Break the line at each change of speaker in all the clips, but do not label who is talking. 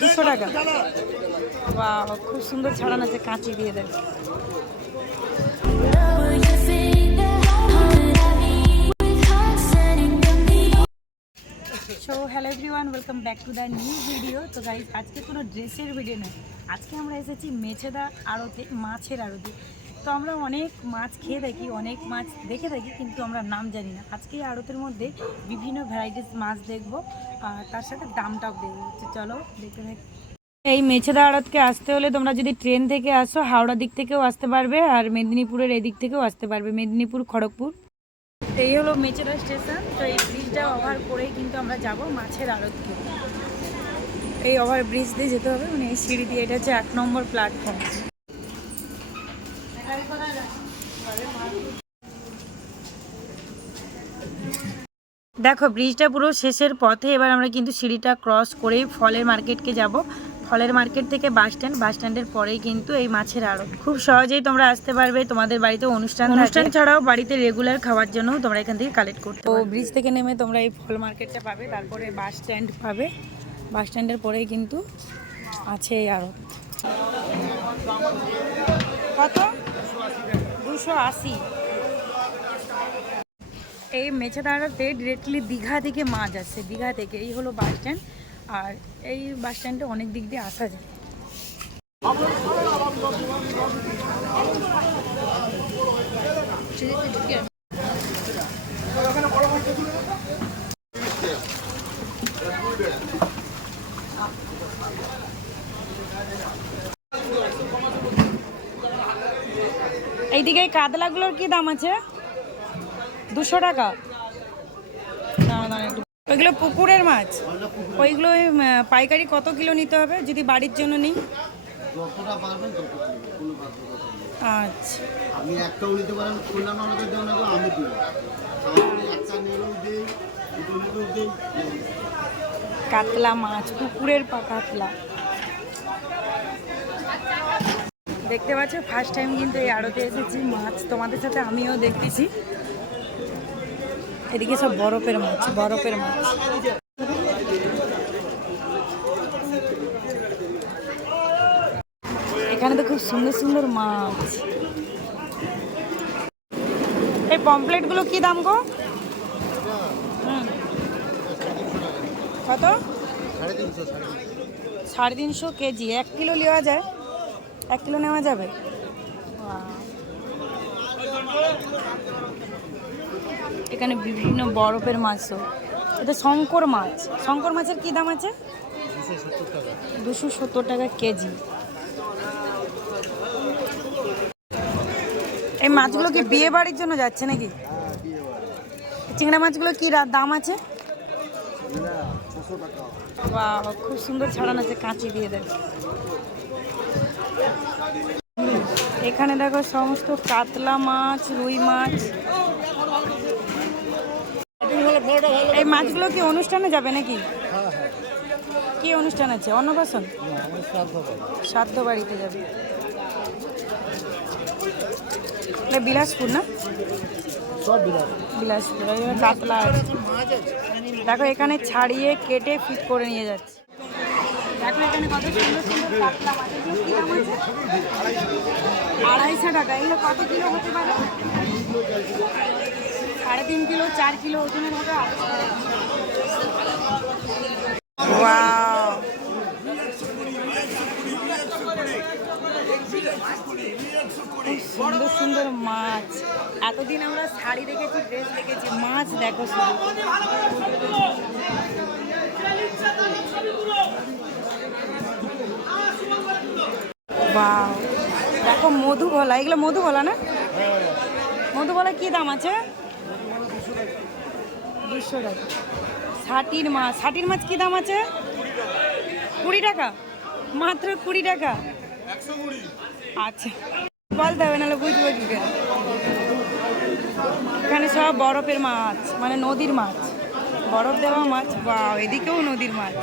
দুশো টাকা। বা খুব সুন্দর ছাড়ানো আছে কাঁচি দিয়ে দেয়? So hello everyone welcome back to the new video তো গাইজ আজকে কোনো ড্রেসের ভিডিও নয় আজকে আমরা এসেছি মেছেদা আড়তে মাছের আড়তে তো আমরা অনেক মাছ খেয়ে থাকি, অনেক মাছ দেখে থাকি, কিন্তু আমরা নাম জানি না। আজকে আড়তের মধ্যে বিভিন্ন ভ্যারাইটিস মাছ দেখব, আর তার সাথে দামটাও দেখব। চলো, দেখতে দেখ এই মেছেদা আড়তকে আসতে হলে তোমরা যদি ট্রেন থেকে আসো, হাওড়া দিক থেকেও আসতে পারবে, আর মেদিনীপুরের এদিক থেকেও আসতে পারবে, মেদিনীপুর, খড়গপুর। এই হলো মেচেদা স্টেশন, তো এই ব্রিজটা ওভার করেই কিন্তু আমরা যাব মাছের আড়তকে। এই ওভার ব্রিজ দিয়ে যেতে হবে মানে এই সিঁড়ি দিয়ে, এটা হচ্ছে এক নম্বর প্ল্যাটফর্ম দেখো ব্রিজটা পুরো শেষের পথে এবার আমরা কিন্তু সিঁড়িটা ক্রস করেই ফলের মার্কেটকে যাব। ফলের মার্কেট থেকে বাস স্ট্যান্ড বাস স্ট্যান্ডের পরেই কিন্তু এই মাছের আড়ত। খুব সহজেই তোমরা আসতে পারবে তোমাদের বাড়িতে অনুষ্ঠান অনুষ্ঠান ছাড়াও বাড়িতে রেগুলার খাওয়ার জন্য তোমরা এখান থেকে কালেক্ট করতে তো ব্রিজ থেকে নেমে তোমরা এই ফল মার্কেটটা পাবে তারপরে বাস স্ট্যান্ড পাবে। বাস স্ট্যান্ডের পরেই কিন্তু আছে এই আড়ত। কত? দুশো আশি। এই মেছেদাড়াতে ডিরেক্টলি দীঘা থেকে মাছ আসছে দীঘা থেকে এই হলো বাস স্ট্যান্ড আর এই বাস স্ট্যান্ডে অনেক দিক দিয়ে আসা যায়। এইদিকে এই কাতলাগুলোর কি দাম আছে? দুশো টাকা। ওইগুলো পুকুরের মাছ। ওইগুলো পাইকারি কত কিলো নিতে হবে? যদি বাড়ির জন্য নিই। আচ্ছা।
আমি একটাও নিতে পারেন কল্যাণ আমাদের দেওয়া না আমি দিব। একটা নিলেও দিই দুটো নিলেও দিই
কাতলা মাছ পুকুরের পা কাতলা। দেখতে পাচ্ছ ফার্স্ট টাইম কিন্তু এই আড়তে এসেছি। মাছ তোমাদের সাথে আমিও দেখতেছি। এদিকে সব বরফের মাছ বরফের মাছ। এখানে তো খুব সুন্দর সুন্দর মাছ। এই পমপ্লেটগুলো কি দাম গো? কত?
সাড়ে তিনশো
কেজি এক কিলো নেওয়া যায়। এক কিলো নেওয়া যাবে? এখানে বিভিন্ন বরফের মাছও। এটা শঙ্কর মাছ। শঙ্কর মাছের কি দাম আছে?
দুশো সত্তর টাকা
কেজি। এই মাছগুলো কি বিয়ে বাড়ির জন্য যাচ্ছে নাকি?
হ্যাঁ
চিংড়া মাছগুলো কি দাম আছে? খুব সুন্দর ছাড়ানো আছে কাঁচি দিয়ে দেয় এখানে দেখো সমস্ত কাতলা মাছ, রুই মাছ। এই মাছগুলো কি অনুষ্ঠানে যাবে নাকি? কি অনুষ্ঠান আছে? অন্নপ্রাশন?
শ্রাদ্ধ
বাড়িতে যাবে বিলাসপুর না? বিলাসপুর। কাতলা আছে। দেখো এখানে ছাড়িয়ে কেটে ফিট করে নিয়ে যাচ্ছে। দেখো এখানে কত সুন্দর সুন্দর কাতলা মাছ এগুলো কি দাম আছে আড়াইশো টাকা এগুলো কত কিলো হতে পারে সাড়ে তিন কিলো চার কিলো ওজনের। Wow! সুন্দর সুন্দর মাছ এতদিন আমরা শাড়ি দেখেছি ড্রেস দেখেছি মাছ দেখো শুধু বাও দেখো মধুবলা এগুলো মধুবলা না? মধুবলা কি দাম আছে? দুশো টাকা। ষাটির মাছ ষাটির মাছ কি দাম আছে? কুড়ি টাকা। মাত্র কুড়ি টাকা। আচ্ছা। বলতে হবে, নাহলে বুঝব কি? এখানে সব বরফের মাছ মানে নদীর মাছ। বরফ দেওয়া মাছ বা এদিকেও নদীর মাছ।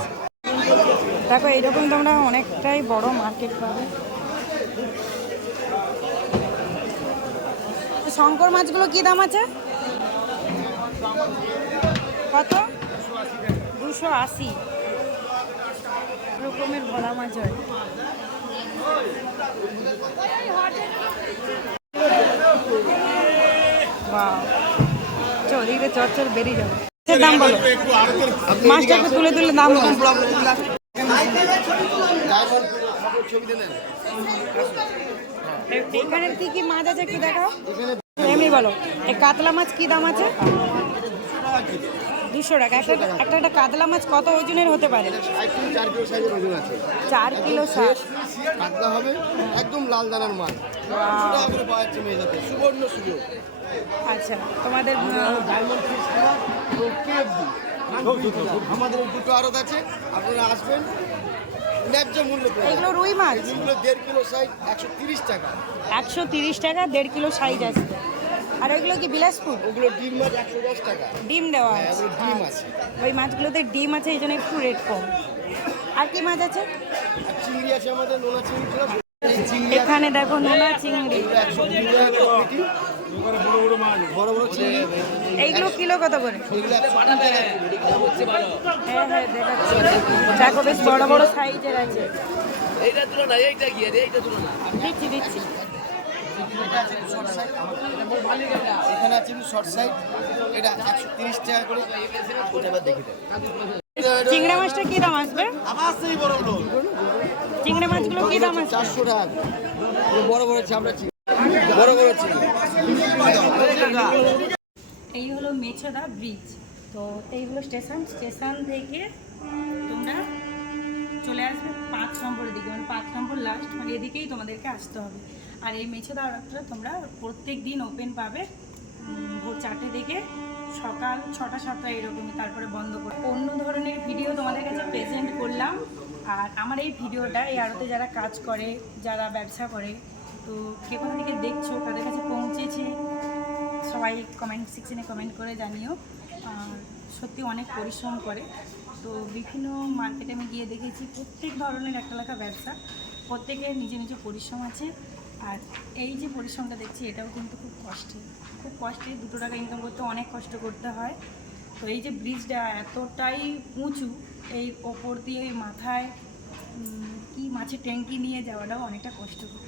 দেখো, এরকম তোমরা অনেকটাই বড় মার্কেট পাবে। শঙ্কর মাছগুলো কি দাম আছে? কত? দুশো আশি। রকমের ভোলা মাছ হয়। চর চর, বেরিয়ে যাবে দাম বলো। তুলে তুলে দাম বলো। এখানে কি কি মাছ আছে একটু দেখাও। এমনি বলো এই কাতলা মাছ কি দাম আছে? দুশো টাকা। একটা একটা একটা কাতলা মাছ কত ওজনের হতে পারে?
চার কিলো
ষাট।
কাতলা হবে একদম লাল দানার মাছ সুবর্ণ সুযোগ
আচ্ছা তোমাদের
ডায়মন্ড আমাদের দুটো আড়ত আছে আপনারা আসবেন। ন্যায্য মূল্য
এগুলো রুই মাছ?
এগুলো দেড় কিলো সাইজ একশো তিরিশ টাকা।
একশো তিরিশ টাকা দেড় কিলো সাইজ আছে। আর ওইগুলো কি বিলাসপুর?
ওগুলো ডিম মাছ একশো দশ টাকা।
ডিম দেওয়া
হ্যাঁ,
আছে।
ডিম আছে।
ওই মাছগুলোতে ডিম আছে এই জন্য একটু রেট কম। আর কি মাছ আছে?
চিংড়ি আছে আমাদের নোনা চিংড়ি
এখানে দেখো নোনা চিংড়ি। এইগুলো কিলো কত করে। হ্যাঁ হ্যাঁ দেখাচ্ছি। দেখো বেশ বড় বড় সাইজের আছে।
এইটা তুলনা এইটা গিয়ে এইটা তুলনা
দিচ্ছি দিচ্ছি।
এখানে আছে শর্ট সাইজ এটা একশো তিরিশ টাকা করে। ওটা এবার দেখে
চিংড়া মাছটা কি দাম আসবে?
আবার সেই বড় বড়
চিংড়া মাছগুলো কি দাম আসবে?
চারশো টাকা বড় বড় চামড়া বড় বড় চিংড়ি
এই হলো মেছেদা ব্রিজ তো এই হলো স্টেশন। স্টেশন থেকে তোমরা চলে আসবে পাঁচ নম্বরের দিকে। মানে পাঁচ নম্বর লাস্ট মানে এদিকেই তোমাদেরকে আসতে হবে। আর এই মেছেদা আড়তটা তোমরা প্রত্যেক দিন ওপেন পাবে। ভোর চারটে থেকে সকাল ছটা, সাতটা এরকমই তারপরে বন্ধ করে। অন্য ধরনের ভিডিও তোমাদের কাছে প্রেজেন্ট করলাম। আর আমার এই ভিডিওটা এই আড়তে যারা কাজ করে, যারা ব্যবসা করে, তো কে থেকে দেখছ, তাদের কাছে পৌঁছেছে। সবাই কমেন্ট সেকশনে কমেন্ট করে জানিও। সত্যি অনেক পরিশ্রম করে। তো বিভিন্ন মার্কেটে আমি গিয়ে দেখেছি, প্রত্যেক ধরনের একটা লেখা ব্যবসা। প্রত্যেকের নিজে নিজে পরিশ্রম আছে। আর এই যে পরিশ্রমটা দেখছি, এটাও কিন্তু খুব কষ্টের খুব কষ্টে, দুটো টাকা ইনকাম করতে অনেক কষ্ট করতে হয়। তো এই যে ব্রিজটা এতটাই উঁচু, এই ওপর দিয়ে মাথায় কি মাছের ট্যাঙ্কি নিয়ে যাওয়াটাও অনেকটা কষ্টকর।